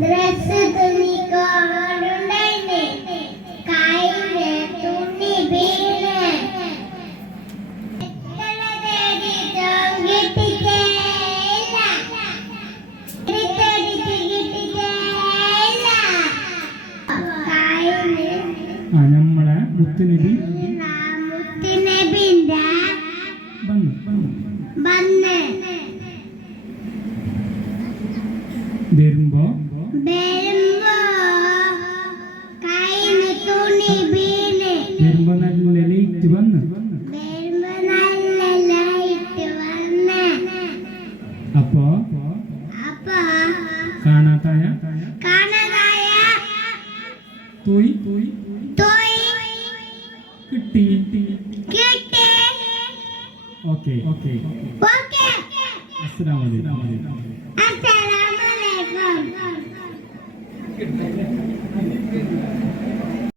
dress തുണിക്കോടുണ്ടായിന് കയ്യില് തുണി വീണ് നമ്മളെ മുത്തുനബി മുത്തുനബിന്റെ വരുമ്പോ കയ്യില് തുണി വീണ് വരുമ്പോ നല്ല ലൈറ്റ് വന്ന് അപ്പോ കാണാതായ തോയ് കിട്ടി ഓക്കെ അസ്സലാമു അലൈക്കും